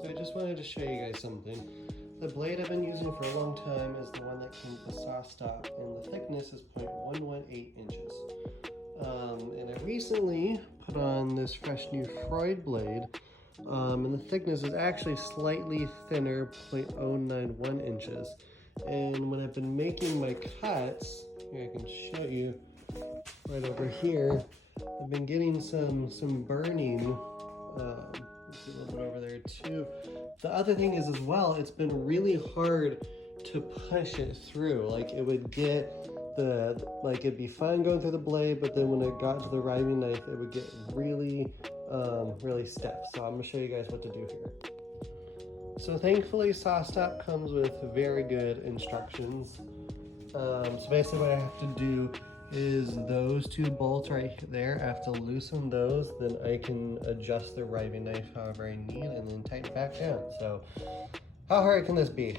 So I just wanted to show you guys something. The blade I've been using for a long time is the one that came with the sawstop, and the thickness is 0.118 inches. And I recently put on this fresh new Freud blade, and the thickness is actually slightly thinner, 0.091 inches. And when I've been making my cuts, here I can show you right over here, I've been getting some burning. Let's see a little bit over there too. The other thing is as well, it's been really hard to push it through. Like it would get it'd be fine going through the blade, but then when it got to the riving knife, it would get really, really stiff. So I'm gonna show you guys what to do here. So thankfully, sawstop comes with very good instructions. So basically what I have to do is those two bolts right there, I have to loosen those, then I can adjust the riving knife however I need and then tighten it back down. So how hard can this be?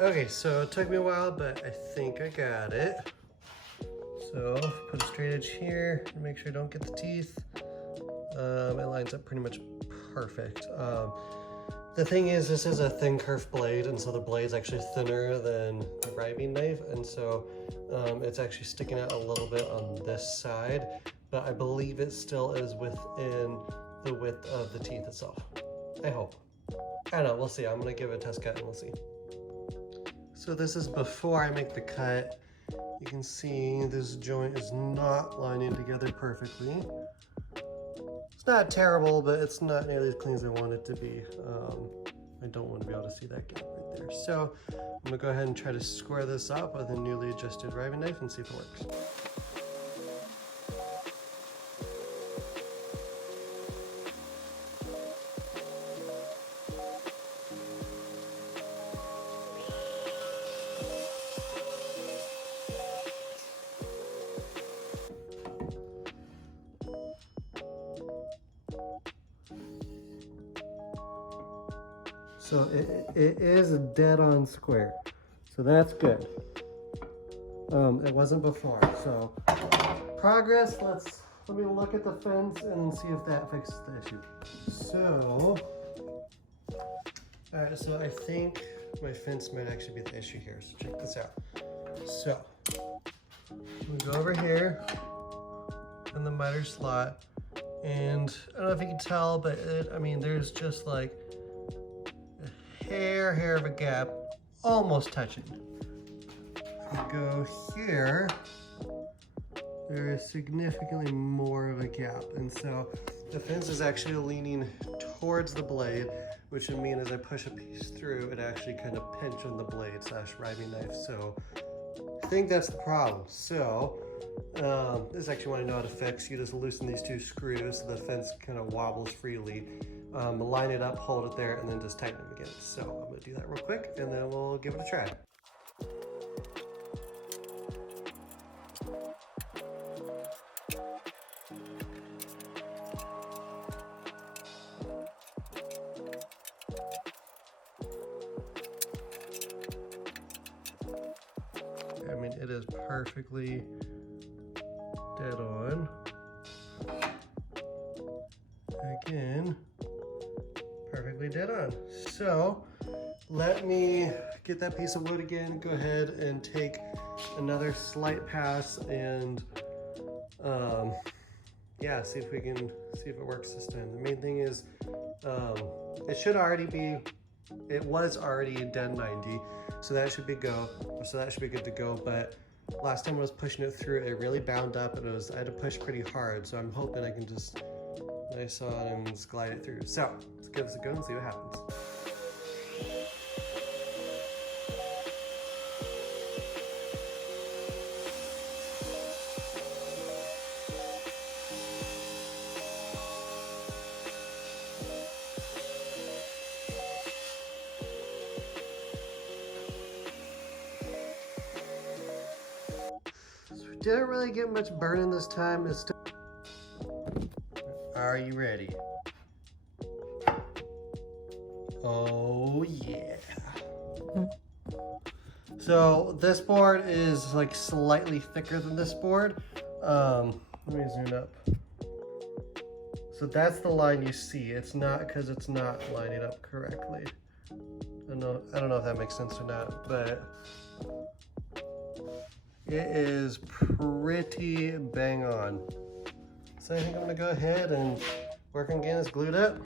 Okay, so it took me a while, but I think I got it. So put a straight edge here and make sure I don't get the teeth. It lines up pretty much perfect. The thing is, this is a thin curved blade, and so the blade's actually thinner than the riving knife, and so it's actually sticking out a little bit on this side, but I believe it still is within the width of the teeth itself. I hope. I don't know, we'll see. I'm gonna give it a test cut and we'll see. So this is before I make the cut. You can see this joint is not lining together perfectly. It's not terrible, but it's not nearly as clean as I want it to be. I don't want to be able to see that gap right there. So I'm gonna go ahead and try to square this up with a newly adjusted riving knife and see if it works. So it is dead on square. So that's good. It wasn't before. So progress, let me look at the fence and see if that fixes the issue. So, all right, so I think my fence might actually be the issue here. So check this out. So we go over here in the miter slot, and I don't know if you can tell, but I mean, there's just like hair of a gap, almost touching. If we go here, there is significantly more of a gap, and so the fence is actually leaning towards the blade, which would mean as I push a piece through, it actually kind of pinch on the blade slash riving knife. So I think that's the problem. So this is actually what I know how to fix. You just loosen these two screws so the fence kind of wobbles freely. Line it up, hold it there, and then just tighten it again. So I'm gonna do that real quick, and then we'll give it a try. I mean, it is perfectly dead on. Again, perfectly dead on. So let me get that piece of wood again, go ahead and take another slight pass and yeah, see if it works this time. The main thing is It should already be, it was already done 90, so that should be good to go. But last time I was pushing it through, it really bound up, and I had to push pretty hard. So I'm hoping I can just nice on and just glide it through. So let's give this a go and see what happens. Didn't really get much burning this time. Are you ready? Oh yeah. So this board is like slightly thicker than this board. Let me zoom up. So that's the line you see. It's not because it's not lining up correctly. I don't know if that makes sense or not, but it is pretty bang on. So I think I'm gonna go ahead and work on getting this glued up.